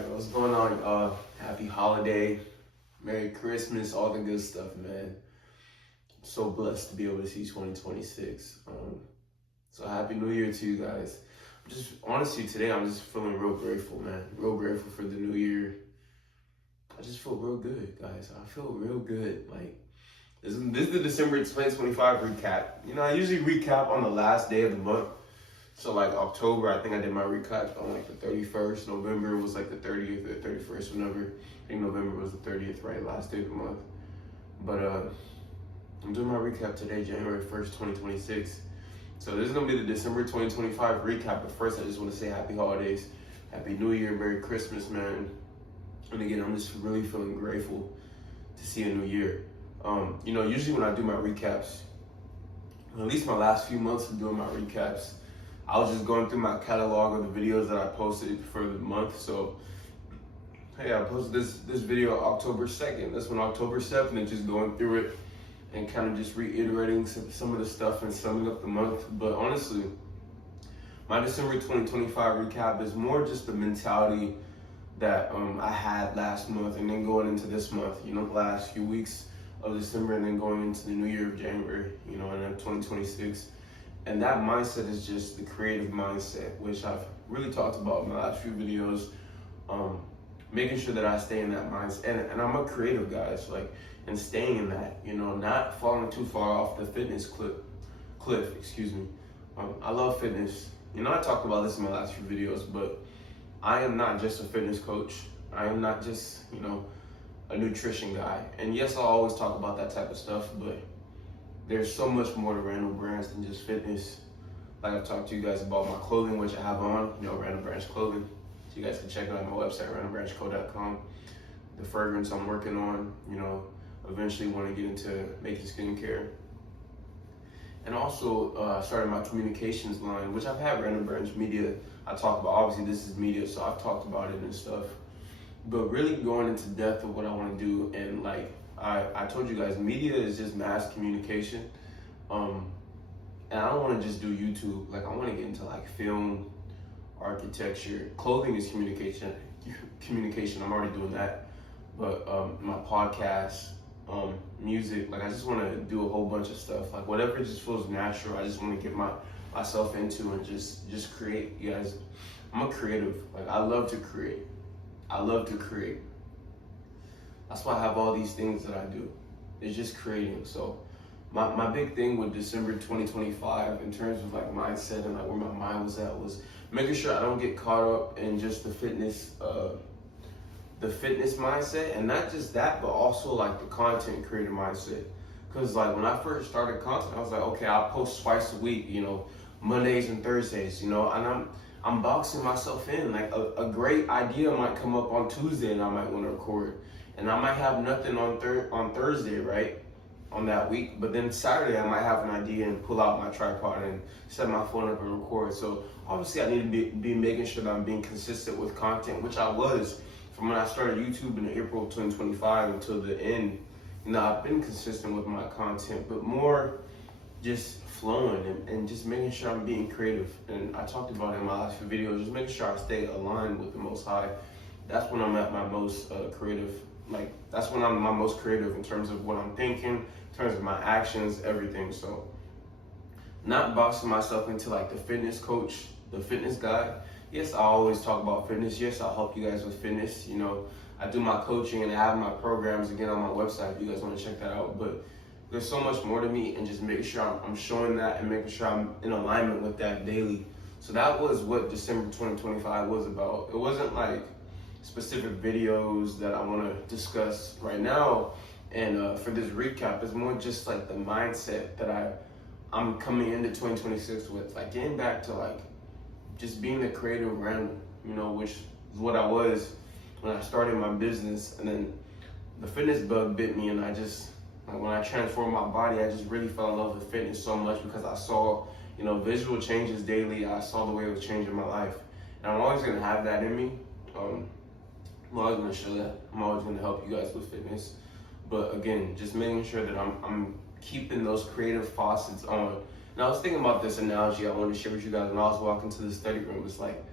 right, what's going on? Happy holiday, Merry Christmas, all the good stuff, man. I'm so blessed to be able to see 2026. So happy New Year to you guys. Honestly, today I'm just feeling real grateful, man. Real grateful for the new year. I just feel real good, guys. I feel real good. Like, this is the December 2025 recap. You know, I usually recap on the last day of the month. So like October, I think I did my recap on like the 31st. November was like the 30th or 31st, whenever. I think November was the 30th, right? Last day of the month. But I'm doing my recap today, January 1st, 2026. So this is gonna be the December 2025 recap. But first, I just want to say happy holidays, happy New Year, Merry Christmas, man. And again, I'm just really feeling grateful to see a new year. You know, usually when I do my recaps, at least my last few months of doing my recaps, I was just going through my catalog of the videos that I posted for the month. So, hey, I posted this video October 2nd. That's when October 7th, and just going through it and kind of just reiterating some of the stuff and summing up the month. But honestly, my December 2025 recap is more just the mentality that I had last month, and then going into this month, you know, the last few weeks of December, and then going into the new year of January, you know, and then 2026. And that mindset is just the creative mindset, which I've really talked about in my last few videos. Making sure that I stay in that mindset. And I'm a creative guy, so like, and staying in that, you know, not falling too far off the fitness cliff, excuse me. I love fitness. You know, I talked about this in my last few videos, but I am not just a fitness coach. I am not just, you know, a nutrition guy. And yes, I'll always talk about that type of stuff, but there's so much more to Randall Brands than just fitness. Like I've talked to you guys about my clothing, which I have on, you know, Randall Brands clothing. So you guys can check it out on my website, randallbrandsco.com. The fragrance I'm working on, you know, eventually want to get into making skincare. And also started my communications line, which I've had Randall Brands Media. I talk about, obviously this is media, so I've talked about it and stuff. But really going into depth of what I want to do, and like, I told you guys, media is just mass communication. And I don't want to just do YouTube. Like, I want to get into like film, architecture. Clothing is communication. I'm already doing that. But my podcast, music, like I just want to do a whole bunch of stuff. Like whatever just feels natural, I just want to get myself into and just create. You guys, I'm a creative. Like I love to create. That's why I have all these things that I do. It's just creating. So my big thing with December 2025 in terms of like mindset and like where my mind was at was making sure I don't get caught up in just the fitness mindset, and not just that, but also like the content creator mindset. Cause like when I first started content, I was like, okay, I'll post twice a week, you know, Mondays and Thursdays, you know, and I'm boxing myself in. Like a great idea might come up on Tuesday and I might want to record. And I might have nothing on Thursday, right? On that week. But then Saturday I might have an idea and pull out my tripod and set my phone up and record. So obviously I need to be making sure that I'm being consistent with content, which I was from when I started YouTube in April 2025 until the end. You know, I've been consistent with my content, but more just flowing and just making sure I'm being creative. And I talked about it in my last few videos, just making sure I stay aligned with the Most High. That's when I'm at my most creative. Like, that's when I'm my most creative in terms of what I'm thinking, in terms of my actions, everything. So not boxing myself into like the fitness coach, the fitness guy. Yes, I always talk about fitness. Yes, I'll help you guys with fitness. You know, I do my coaching and I have my programs again on my website if you guys want to check that out. But there's so much more to me, and just making sure I'm showing that and making sure I'm in alignment with that daily. So that was what December 2025 was about. It wasn't like specific videos that I want to discuss right now. And for this recap, it's more just like the mindset that I'm coming into 2026 with, like getting back to like just being the creative Randall, you know, which is what I was when I started my business. And then the fitness bug bit me, and I just, like when I transformed my body, I just really fell in love with fitness so much because I saw, you know, visual changes daily. I saw the way it was changing my life. And I'm always gonna have that in me. I'm always gonna show that. I'm always gonna help you guys with fitness. But again, just making sure that I'm keeping those creative faucets on. And I was thinking about this analogy I wanted to share with you guys when I was walking to the study room. It's like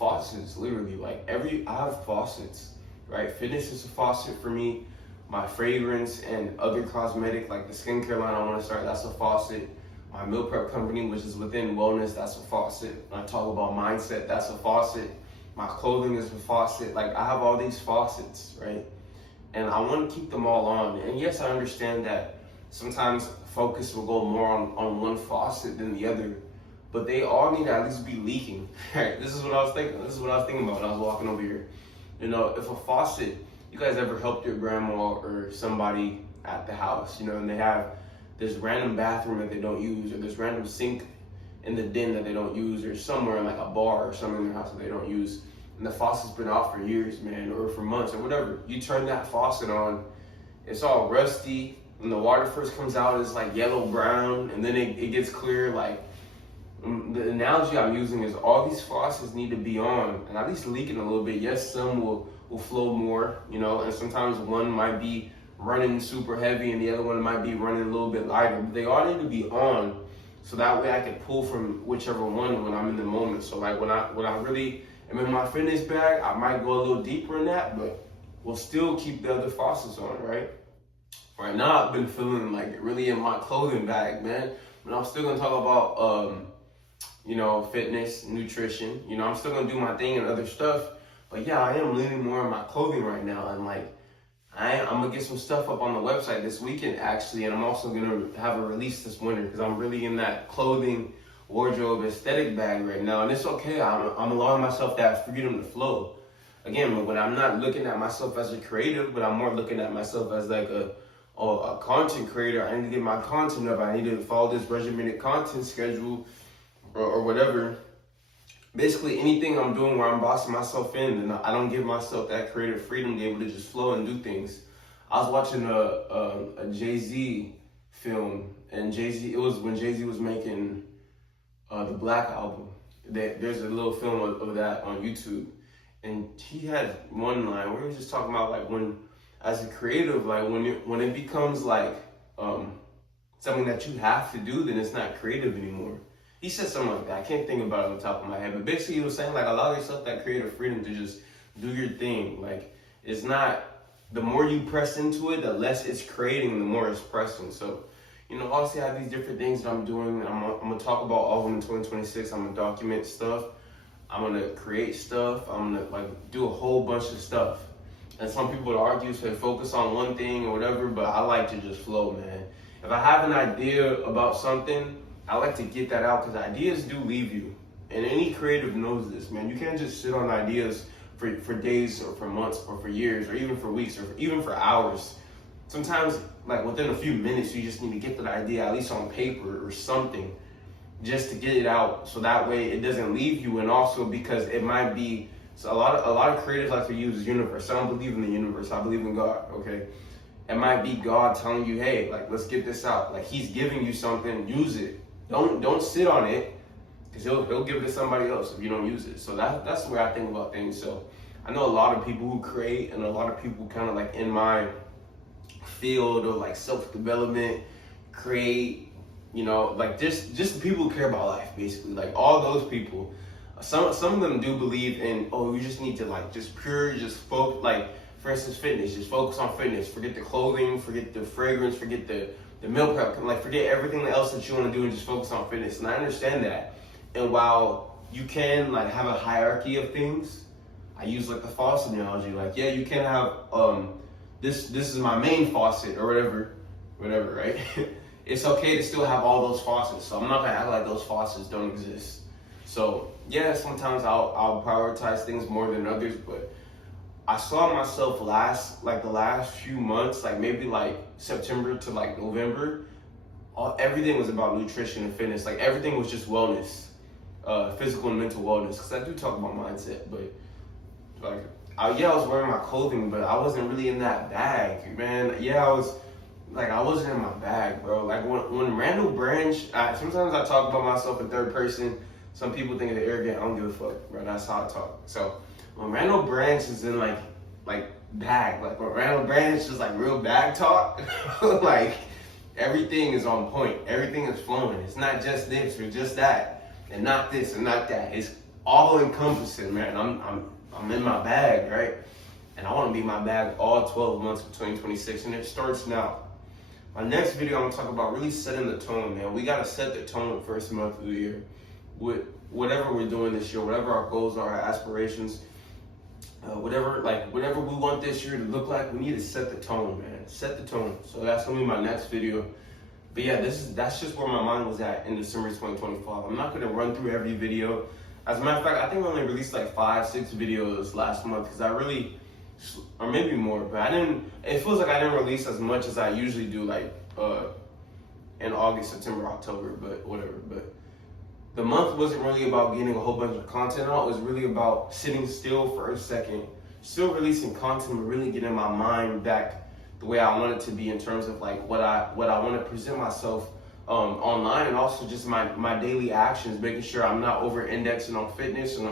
faucets, literally. Like I have faucets, right? Fitness is a faucet for me. My fragrance and other cosmetic, like the skincare line I want to start, that's a faucet. My meal prep company, which is within wellness, that's a faucet. When I talk about mindset, that's a faucet. My clothing is a faucet. Like I have all these faucets, right? And I want to keep them all on. And yes, I understand that sometimes focus will go more on one faucet than the other, but they all need to at least be leaking. Right? This is what I was thinking. This is what I was thinking about when I was walking over here. You know, if a faucet, you guys ever helped your grandma or somebody at the house, you know, and they have this random bathroom that they don't use, or this random sink in the den that they don't use, or somewhere in like a bar or something in their house that they don't use, and the faucet's been off for years, man, or for months or whatever. You turn that faucet on, it's all rusty. When the water first comes out, it's like yellow brown, and then it gets clear. Like the analogy I'm using is all these faucets need to be on and at least leaking a little bit. Yes, some will flow more, you know, and sometimes one might be running super heavy and the other one might be running a little bit lighter, but they all need to be on so that way I can pull from whichever one when I'm in the moment. So like when I really am in my fitness bag, I might go a little deeper in that, but we'll still keep the other faucets on, right? Right now I've been feeling like really in my clothing bag, man, but I'm still gonna talk about you know, fitness, nutrition. You know, I'm still gonna do my thing and other stuff, but yeah, I am leaning more on my clothing right now. And like I'm gonna get some stuff up on the website this weekend actually, and I'm also gonna have a release this winter because I'm really in that clothing wardrobe aesthetic bag right now, and it's okay. I'm allowing myself that freedom to flow. Again, when I'm not looking at myself as a creative, but I'm more looking at myself as like a content creator. I need to get my content up. I need to follow this regimented content schedule or whatever. Basically anything I'm doing where I'm bossing myself in and I don't give myself that creative freedom to be able to just flow and do things. I was watching a Jay-Z film, and Jay-Z, it was when Jay-Z was making the Black album. There's a little film of that on YouTube, and he had one line where he was just talking about like when, as a creative, like when it becomes like something that you have to do, then it's not creative anymore. He said something like that. I can't think about it on the top of my head, but basically he was saying like allow yourself that creative freedom to just do your thing. Like it's not, the more you press into it, the less it's creating, the more it's pressing. So, you know, obviously I have these different things that I'm doing. I'm gonna talk about all of them in 2026. I'm gonna document stuff. I'm gonna create stuff. I'm gonna like do a whole bunch of stuff. And some people would argue, say focus on one thing or whatever, but I like to just flow, man. If I have an idea about something, I like to get that out because ideas do leave you. And any creative knows this, man. You can't just sit on ideas for days or for months or for years or even for weeks or even for hours. Sometimes, like within a few minutes, you just need to get that idea at least on paper or something just to get it out so that way it doesn't leave you. And also because it might be, so a lot of creatives like to use universe. I don't believe in the universe. I believe in God, okay? It might be God telling you, hey, like, let's get this out. Like he's giving you something, use it. Don't sit on it, because he'll give it to somebody else if you don't use it. So that's the way I think about things. So I know a lot of people who create, and a lot of people kind of like in my field of like self-development, create, you know, like just the people who care about life, basically. Like all those people, some of them do believe in, oh, you just need to like just focus, like for instance, fitness, just focus on fitness. Forget the clothing, forget the fragrance, forget the meal prep, like forget everything else that you want to do and just focus on fitness. And I understand that. And while you can like have a hierarchy of things, I use like the faucet analogy. Like, yeah, you can have this is my main faucet or whatever, right? It's okay to still have all those faucets. So I'm not gonna act like those faucets don't exist. So yeah, sometimes I'll prioritize things more than others, but I saw myself the last few months, like maybe like September to like November, everything was about nutrition and fitness. Like everything was just wellness, physical and mental wellness. Because I do talk about mindset, but like, I was wearing my clothing, but I wasn't really in that bag, man. Yeah, I wasn't in my bag, bro. Like when Randall Branch, sometimes I talk about myself in third person. Some people think it's arrogant. I don't give a fuck, bro. That's how I talk. So when Randall Branch is in like bag, like when Randall Branch is like real bag talk, like everything is on point. Everything is flowing. It's not just this or just that, and not this and not that. It's all encompassing, man. I'm in my bag, right? And I want to be in my bag all 12 months of 2026, and it starts now. My next video, I'm gonna talk about really setting the tone, man. We gotta set the tone the first month of the year with whatever we're doing this year, whatever our goals are, our aspirations, whatever we want this year to look like. We need to set the tone, man. Set the tone. So that's gonna be my next video. But yeah, that's just where my mind was at in December 2025. I'm not gonna run through every video. As a matter of fact, I think I only released like 5-6 videos last month because I really, or maybe more, but it feels like I didn't release as much as I usually do, like in August, September, October, but whatever. But the month wasn't really about getting a whole bunch of content out. It was really about sitting still for a second, still releasing content, but really getting my mind back the way I want it to be in terms of like what I want to present myself online, and also just my daily actions, making sure I'm not over indexing on fitness and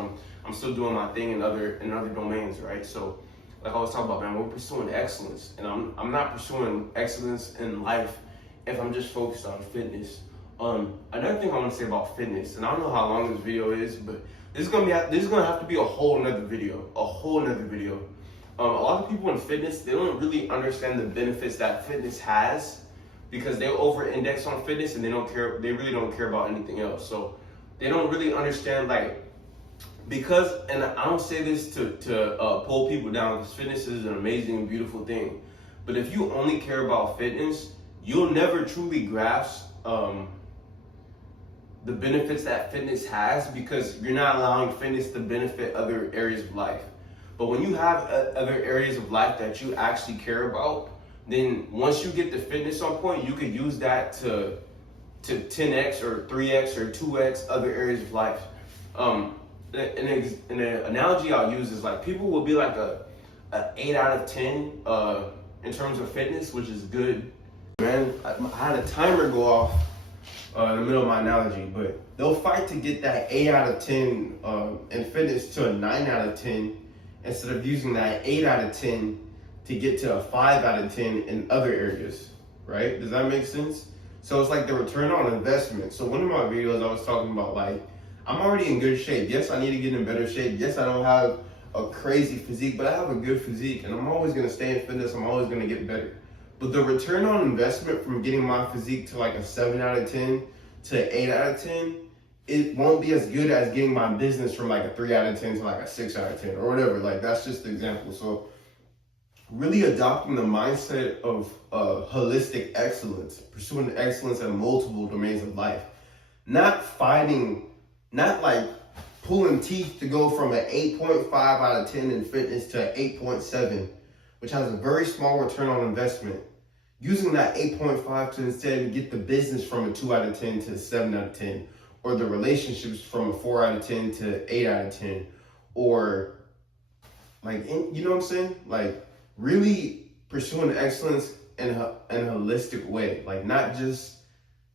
I'm still doing my thing in other domains, right? So like I was talking about, man, we're pursuing excellence, and I'm not pursuing excellence in life if I'm just focused on fitness. Another thing I want to say about fitness, and I don't know how long this video is, but this is gonna have to be a whole nother video. A lot of people in fitness, they don't really understand the benefits that fitness has because they over-index on fitness and they really don't care about anything else. So they don't really understand, like, because, and I don't say this to pull people down, because fitness is an amazing, beautiful thing. But if you only care about fitness, you'll never truly grasp the benefits that fitness has, because you're not allowing fitness to benefit other areas of life. But when you have other areas of life that you actually care about, then once you get the fitness on point, you could use that to 10x or 3x or 2x other areas of life. An analogy I'll use is like people will be like a 8 out of 10 in terms of fitness, which is good. Man, I had a timer go off in the middle of my analogy, but they'll fight to get that 8 out of 10 in fitness to a 9 out of 10 instead of using that 8 out of 10 to get to a 5 out of 10 in other areas, right? Does that make sense? So it's like the return on investment. So one of my videos I was talking about, like, I'm already in good shape. Yes, I need to get in better shape. Yes, I don't have a crazy physique, but I have a good physique, and I'm always gonna stay in fitness. I'm always gonna get better. But the return on investment from getting my physique to like a 7 out of 10 to 8 out of 10, it won't be as good as getting my business from like a 3 out of 10 to like a 6 out of 10 or whatever. Like, that's just the example. So really adopting the mindset of holistic excellence, pursuing excellence in multiple domains of life, not like pulling teeth to go from an 8.5 out of 10 in fitness to 8.7, which has a very small return on investment. Using that 8.5 to instead get the business from a 2 out of 10 to a 7 out of 10, or the relationships from a 4 out of 10 to 8 out of 10, or like, you know what I'm saying? Like, really pursuing excellence in a holistic way, like not just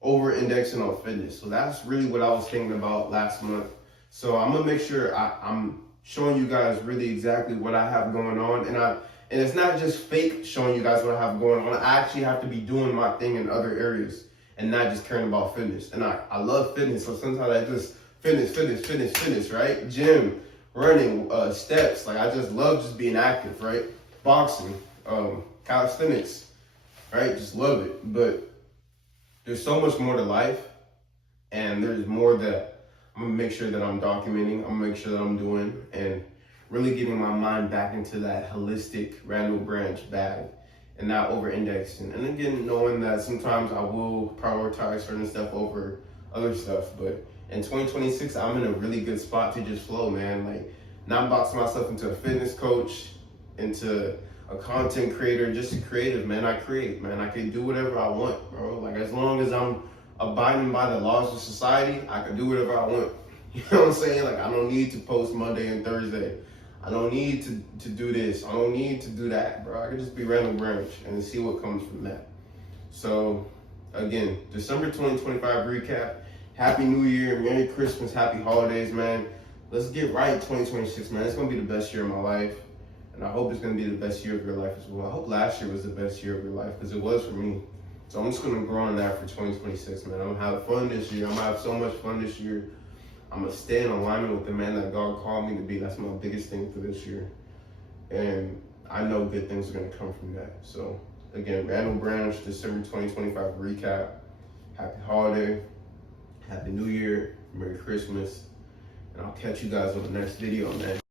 over-indexing on fitness. So that's really what I was thinking about last month. So I'm gonna make sure I'm showing you guys really exactly what I have going on, and it's not just fake showing you guys what I have going on. I actually have to be doing my thing in other areas and not just caring about fitness. And I love fitness, so sometimes I just fitness, right? Gym, running, steps. Like, I just love just being active, right? Boxing, calisthenics, right? Just love it. But there's so much more to life, and there's more that I'm gonna make sure that I'm documenting. I'm gonna make sure that I'm doing, and really getting my mind back into that holistic Randall branch bag and not over-indexing. And again, knowing that sometimes I will prioritize certain stuff over other stuff. But in 2026, I'm in a really good spot to just flow, man. Like, not boxing myself into a fitness coach, into a content creator, just a creative, man. I create, man. I can do whatever I want, bro. Like, as long as I'm abiding by the laws of society, I can do whatever I want. You know what I'm saying? Like, I don't need to post Monday and Thursday. I don't need to do this. I don't need to do that, bro. I can just be Randall Branch and see what comes from that. So, again, December 2025 recap. Happy New Year, Merry Christmas, Happy Holidays, man. Let's get right 2026, man. It's going to be the best year of my life. And I hope it's going to be the best year of your life as well. I hope last year was the best year of your life, because it was for me. So I'm just going to grow on that for 2026, man. I'm going to have fun this year. I'm going to have so much fun this year. I'm going to stay in alignment with the man that God called me to be. That's my biggest thing for this year. And I know good things are going to come from that. So, again, Randall Branch, December 2025 recap. Happy holiday. Happy New Year. Merry Christmas. And I'll catch you guys on the next video, man.